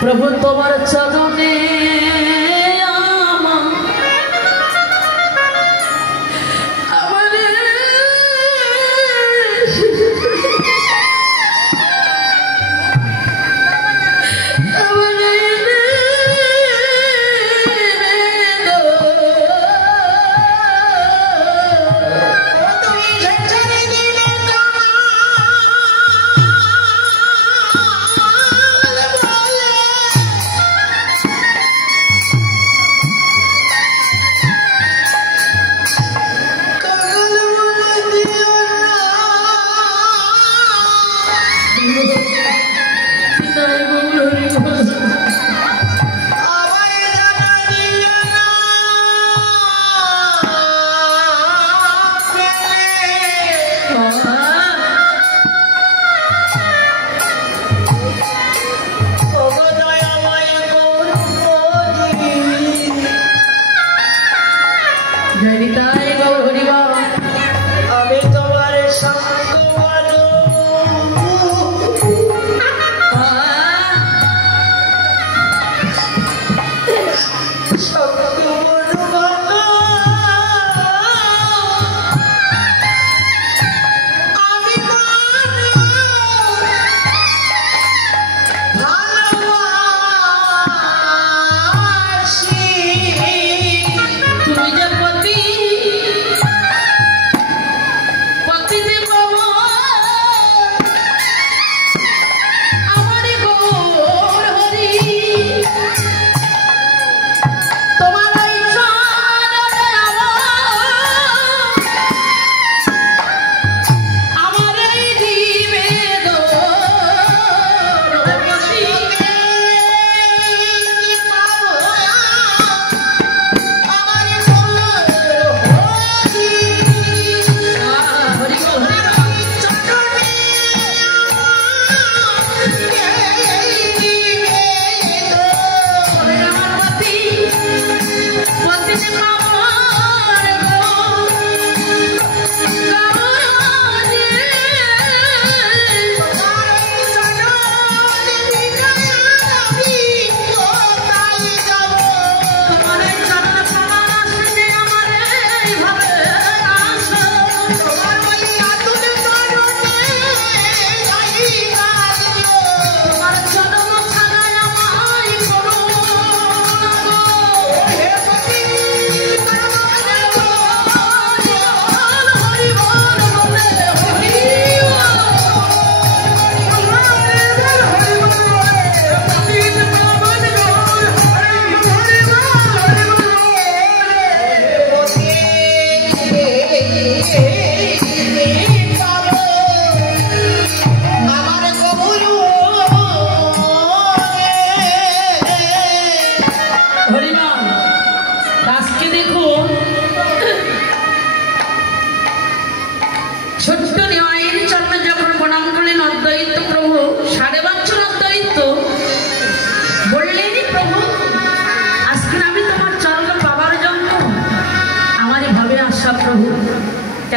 प्रभु तुम्हार चरणे আমি তোমার সঙ্গ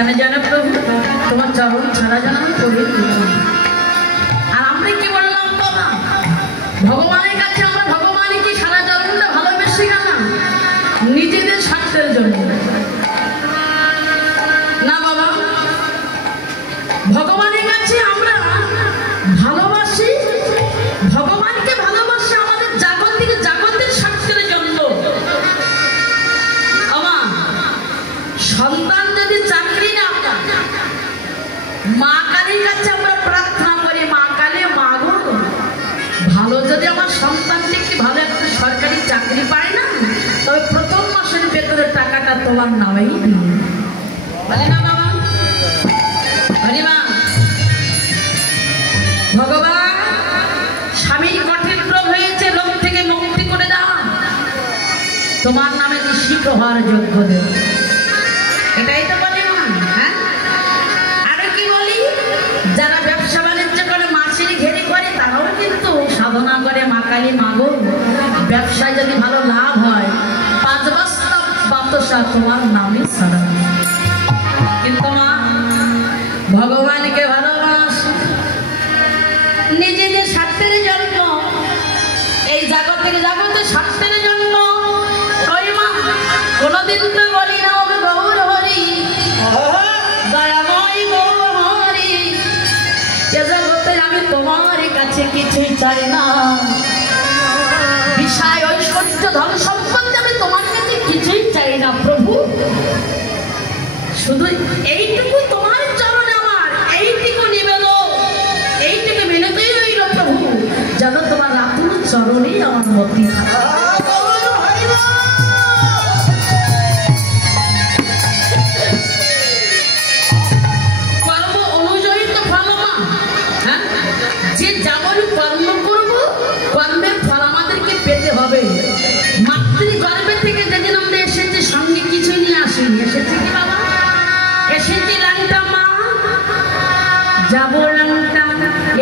কেন জানো প্রভু? তোমার চরণ ছাড়া যেন আমি পবিত্র। আর আমরা কি বললাম বাবা? ভগবানের কাছে আমরা ভগবানকে সারা জগৎটা ভালোবেসে গেলাম নিজেদের স্বার্থের জন্য। না বাবা, ভগবানের কাছে আমরা ভালোবাসি, ভগবানকে ভালোবাসি আমাদের জাগতিক স্বার্থের জন্য। আমার সন্তান যদি চাকরি না পায়, মা কালীর কাছে আমরা প্রার্থনা করি, মা কালী মা গো ভালো যদি আমার সন্তানটিকে ভালো একটা সরকারি চাকরি পায় না, তবে প্রথম মাসের বেতনের টাকাটা তোমার নামেই দিই। বলে না বাবা? হরি মা। ভগবান স্বামীর কঠিন রোগ হয়েছে, রোগ থেকে মুক্তি করে দাও, তোমার নামে নিশ্চিত হওয়ার যোগ্য দেব। এটাই তো বলি মা। হ্যাঁ, আরো কি বলি? যারা ব্যবসা বাণিজ্য করে মাসির ঘেরি করে তারাও কিন্তু সাধনা করে মা কালী মা গো ব্যবসায় যদি ভালো লাভ হয় 5 বস্তা বাতাসা তোমার নামে সারা। কিন্তু মা ভগবানকে ভালোবাসে নিজেদের স্বার্থের জন্য, এই জাগতের স্বার্থের জন্য। ওই মা কোনদিন তো বলি না ওকে গৌর হরি দয়াময় গৌর হরি, এ জগতে আমি তোমার কাছে কিছুই চাই না, বিষয় ঐশ্বর্য ধন সম্পত্তি আমি তোমার কাছে কিছুই চাই না প্রভু, শুধু এইটুকু তোমার চরণে আমার এইটুকু নিবেদন, এইটুকু বিনতি রইল প্রভু, যেন তোমার আতুল চরণেই আমার মতি থাকে। কর্ম অনুযায়ী তো ফল মা। হ্যাঁ, যে যেমন কর্ম করবো কর্মের ফল আমাদেরকে পেতে হবে। মাতৃগর্ভে থেকে যেদিন আমরা এসেছি সঙ্গে কিছুই নিয়ে আসিনি, এসেছি কি বাবা? এসেছি ল্যাংটা মা, যাবো ল্যাংটা,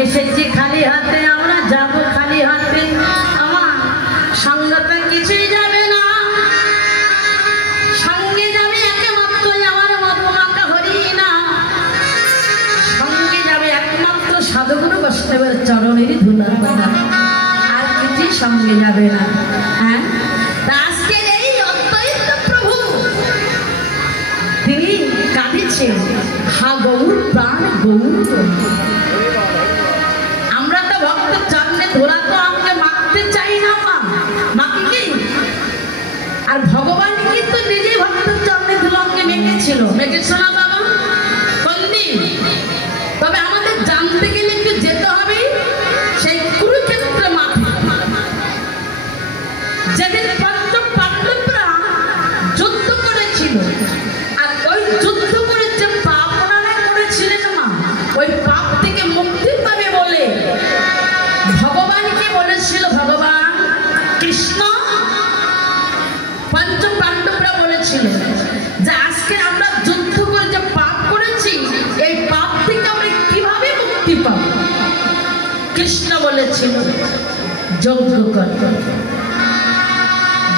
এসেছি খালি হাতে, আমরা যাবো খালি হাতে। আমার সঙ্গতে কিছুই যাবে না, সঙ্গে যাবে একমাত্র আমার মধুমাখা হরি না, সঙ্গে যাবে একমাত্র সাধুগুরু বৈষ্ণবের চরণেরই ধুলার বাবা, আর কিছুই সঙ্গে যাবে না। হ্যাঁ, আজকের এই অদ্বৈত প্রভু তিনি কাঁদিছেন, হা গৌর প্রাণ গৌর। আমরা তো ভক্তের চরণে ধরা তো আমাকে মাখতে চাই না মা, মাকে কি? আর ভগবান কিন্তু নিজেই ভক্তের চরণে ধুলাকে মেখেছিল, মেখেছিল না বাবা? কোনদিন? তবে আমাদের জানতে গেলে একটু যেতে হবে সেই কুরুক্ষেত্র মাঠে, যেদিন পাণ্ডবরা যুদ্ধ করেছিল, আর ওই যুদ্ধ করে যে পাপ ওনারা করেছিলেন মা, ওই পাপ থেকে মুক্তি পাবে বলে ভগবানকে বলেছিল, ভগবান কৃষ্ণ পঞ্চ পাণ্ডবরা বলেছিল যে আজকে আমরা যুদ্ধ করে যে পাপ করেছি এই পাপ থেকে আমরা কিভাবে মুক্তি পাব? কৃষ্ণ বলেছিল যজ্ঞ করতে।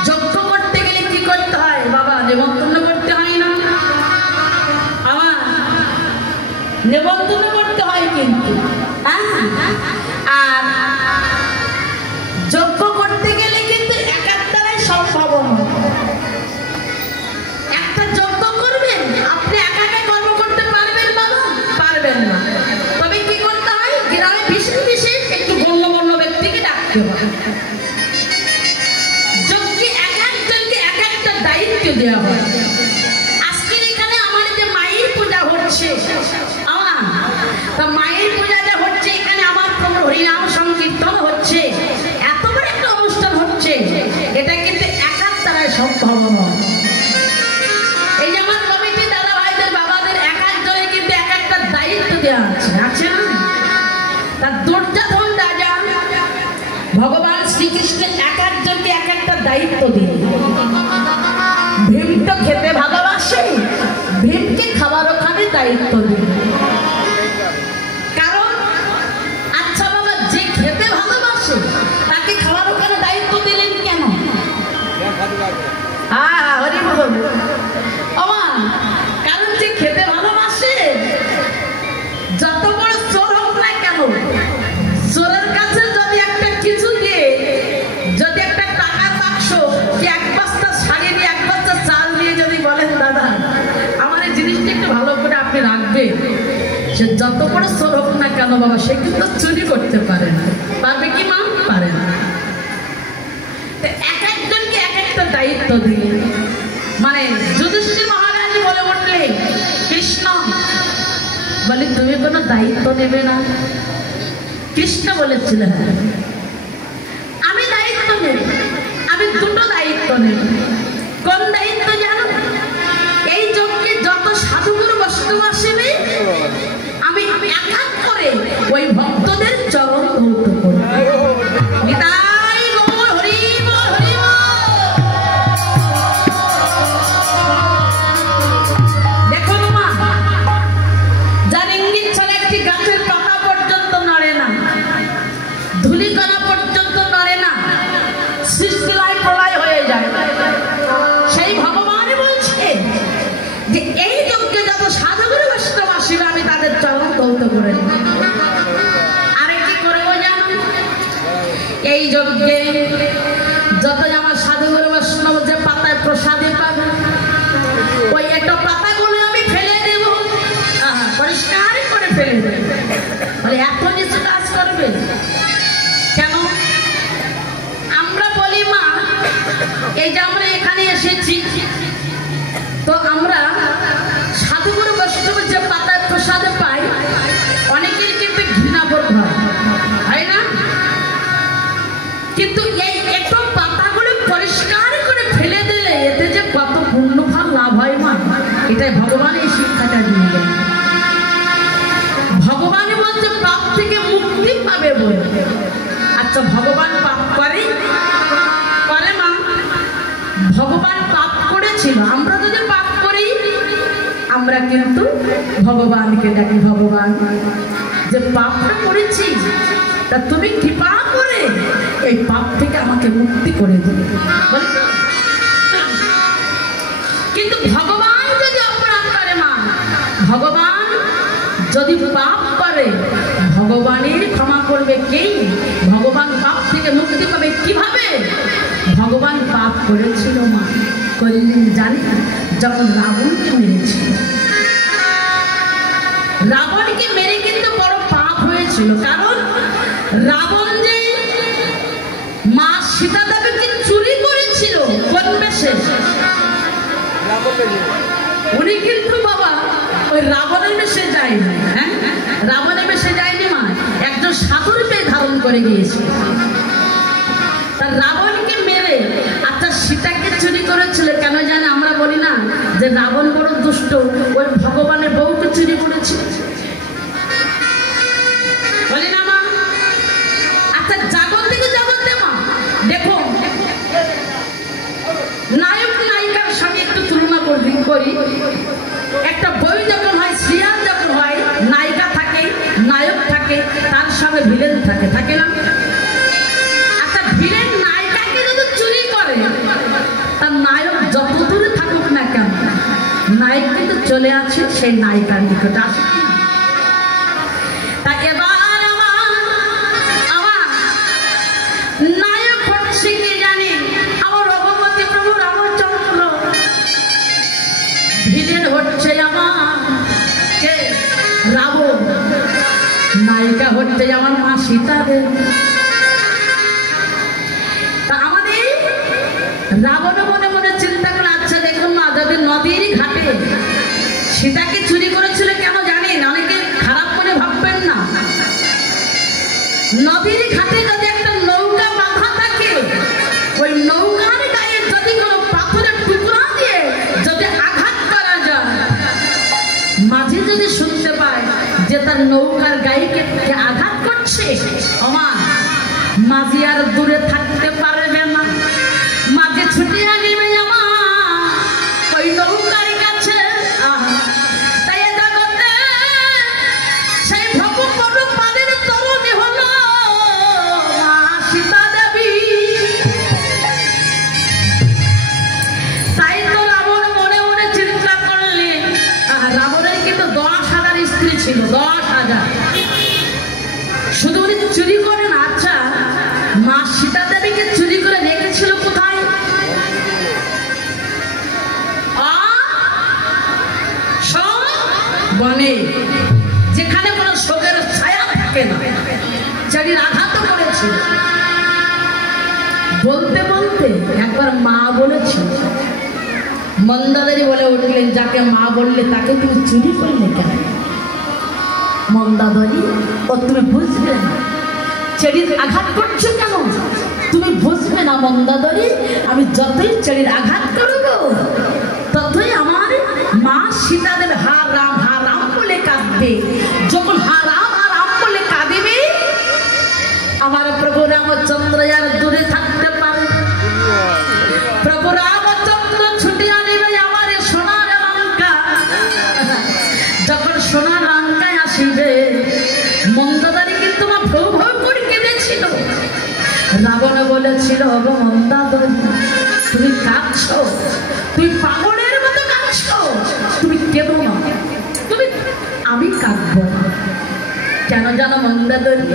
যজ্ঞ করতে গেলে কি করতে হয় বাবা? নেমন্তন্ন করতে হয় না? আমার নেমন্তন্ন করতে হয় কিন্তু। আর যজ্ঞ করতে গেলে কিন্তু একার দ্বারাই সম্ভব নয়। একটা যজ্ঞ করবেন, আপনি একা একা কর্ম করতে পারবেন বাবা? পারবেন না। তবে কি করতে হয়? গ্রামে বিশেষ বিশেষ একটু গণ্যমান্য ব্যক্তিকে ডাকতে হয়। যজ্ঞে এক একজনকে এক একটা দায়িত্ব দেওয়া হয়। আজকের এখানে আমার যে মায়ের পূজা হচ্ছে, তা মায়ের পূজাটা হচ্ছে এখানে, আমার হরিনাম সংকীর্তন হচ্ছে, এত বড় একটা অনুষ্ঠান হচ্ছে, এটা কিন্তু একার দ্বারাই সম্ভব নয়। এই যে আমার কমিটি দাদা ভাইদের বাবাদের এক একজনের কিন্তু এক একটা দায়িত্ব দেওয়া আছে, আছে না? তার দুর্যোধন রাজা ভগবান শ্রীকৃষ্ণের এক একজনকে এক একটা দায়িত্ব দিয়ে, ভীম তো খেতে ভালোবাসে, ভীমকে খাবার ওখানে দায়িত্ব দিয়ে। কারণ আচ্ছা বাবা, যে খেতে ভালোবাসে তাকে খাবার ওখানে দায়িত্ব দিলেন কেন? হরি বল। কারণ যে খেতে ভালোবাসে সে যত বড় চোর হোক না কেন বাবা, সে কিন্তু চুরি করতে পারে না। পারবে কি মা? পারে না। এক একজনকে এক একটা দায়িত্ব দিয়ে, মানে যুধিষ্ঠির মহারাজ বলে উঠলেন, কৃষ্ণ বলে তুমি কোনো দায়িত্ব নেবে না? কৃষ্ণ বলেছিলেন আমি দায়িত্ব নেব, আমি দুটো দায়িত্ব নেব। কোন দায়িত্ব জানো? এই যজ্ঞে যত সাধুগুরু বৈষ্ণব আসবে আমি এক এক করে ওই ভক্তদের চরণ ধৌত করব। নিতাই গৌর হরি বল, হরি বল। দেখুন মা, যার ইঙ্গিত ছাড়া একটি গাছের পাতা পর্যন্ত নড়ে না, ধূলিকণা পর্যন্ত নড়ে না, সৃষ্টিলয় প্রলয় হয়ে যায়, সেই ভগবান বলছে যে এই যজ্ঞে যত সাধুগুরু বৈষ্ণব আসিবে আমি তাদের চরণ ধৌত করে নেব। আরে কি করবো জানো? এই যজ্ঞে যত আমার সাধুগুরু বৈষ্ণব যে পাতায় প্রসাদে পাবে, ওই একটা পাতাগুলো আমি ফেলে দেব, পরিষ্কার করে ফেলে দেব। বলে এত কিছু কাজ করবে কেন? আমরা বলি মা, এই যে আমরা এখানে এসেছি, তো আমরা সাধুগুরু বৈষ্ণবের যে পাতায় প্রসাদে পাই, অনেকের কিন্তু ঘৃণা বোধ হয় না? কিন্তু এই একটু পাতাগুলো পরিষ্কার করে ফেলে দিলে এতে যে কত পুণ্যফল লাভ হয় মা, এটাই ভগবান এই শিক্ষাটা দিয়ে দেন। ভগবান বলছে পাপ থেকে মুক্তি পাবে বলে। আচ্ছা, ভগবান পাপ করে মা? ভগবান পাপ করেছিল, আমরা যদি পাপ করি আমরা কিন্তু ভগবানকে ডাকি, ভগবান যে পাপটা করেছি তা তুমি কৃপা করে এই পাপ থেকে আমাকে মুক্তি করে দেবে। কিন্তু ভগবান যদি অপরাধ করে মা, ভগবান যদি পাপ করে, ভগবানের ক্ষমা করবে কে? ভগবান পাপ থেকে মুক্তি পাবে কিভাবে? ভগবান পাপ করেছিল মা, করিলেন জানি যখন রাবণকে মেরেছিল। রাবণকে মেরে কিন্তু বড় পাপ হয়েছিল, কারণ রাবণ যে মা সীতা দেবীকে চুরি করেছিল কোন বেশে, উনি কিন্তু বাবা ওই রাবণের বেশে যায়নি। হ্যাঁ, রাবণের বেশে যায়নি মা, একজন সাধুর রূপে ধারণ করে গিয়েছিল। তার রাবণকে মেরে, আচ্ছা সীতাকে চুরি করেছিল কেন জানে? আমরা বলি না যে রাবণ বড় দুষ্ট, ওই ভগবানের বউকে চুরি করেছিল, বলি না মা? আচ্ছা জাগত থেকে জাগতে মা দেখো, নায়ক নায়িকার সঙ্গে একটু তুলনা করি। একটা বই যখন হয়, সিরিয়াল যখন হয়, নায়িকা থাকে, নায়ক থাকে, তার সঙ্গে ভিলেন থাকে, থাকে না? আচ্ছা ভিলেন নায়িকাকে যদি চুরি করে, তার নায়ক যত দূরে থাকুক না কেন, নায়ক কিন্তু চলে আছে সেই নায়িকার নিকট, আসে। তা এবার আমার নায়ক হচ্ছে কি জানি? আমার রঘুপতি প্রভু রামচন্দ্র। ভিলেন হচ্ছে আমার কে? রাবণ। নায়িকা হচ্ছে আমার মা সীতা দেবী। তা আমাদের রাবণ মনে মনে চিন্তা করে, আচ্ছা দেখুন মা, যদি নদীর ঘাটে সীতাকে চুরি করেছিল কেন জানেন? অনেকে খারাপ করে ভাববেন না। নদীর ঘাটে যদি একটা নৌকা বাঁধা থাকে, ওই নৌকার গায়ে যদি কোনো পাথরের টুকরা দিয়ে যদি আঘাত করা যায়, মাঝে যদি শুনতে পায় যে তার নৌকার গায়ে কে আঘাত করছে, আমার মাঝি আর দূরে থাকতে পারবে না, মাঝে ছুটে আসবে আমার ওই নৌকার কাছে। তাই জগতে সেই ভগবান পাদের তরুণী হলো মা সীতা দেবী। তাই তো রাবণ মনে মনে চিন্তা করলেন, রাবণের কিন্তু 10,000 স্ত্রী ছিল, 10,000। শুধু উনি চুরি করে না, আচ্ছা মা সীতা দেবীকে চুরি করে রেখেছিল কোথায়? বনে, যেখানে থাকে না, চারির আঘাত করেছিল। বলতে বলতে একবার মা বলেছিল, মন্দাদারি বলে উঠলেন, যাকে মা বললে তাকে তুমি চুরি করলে কেন? মন্দাদারি, ও তুমি বুঝবে না, চেরির আঘাত করছো কেন? তুমি বুঝবে না মন্দাদারি, আমি যতই চেরির আঘাত করব ততই আমার মা সীতাদের হা রাম বলে কাঁদবে। যখন হা রাম বলে কাঁদিবে, আমার প্রভু রামচন্দ্র আর দূরে থাকতে পারে। প্রভু রামচন্দ্র ছুটে আনিবে আমার সোনার লঙ্কা। যখন সোনার লঙ্কায় আসিবে, মন্দাদারি কিন্তু আমার ভৌ ভৌ করে কেঁদেছিল। রাবণ বলেছিল, মন্দাদারি তুমি কাঁদছো, তুই পাগলের মতো কাঁদছো, তুমি কেঁদো না, তুমি আমি কাঁদবো কেন জানো মন্দাদারি?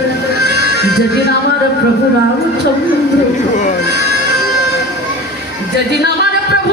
যেদিন আমার প্রভু রামচন্দ্র, যেদিন আমার প্রভু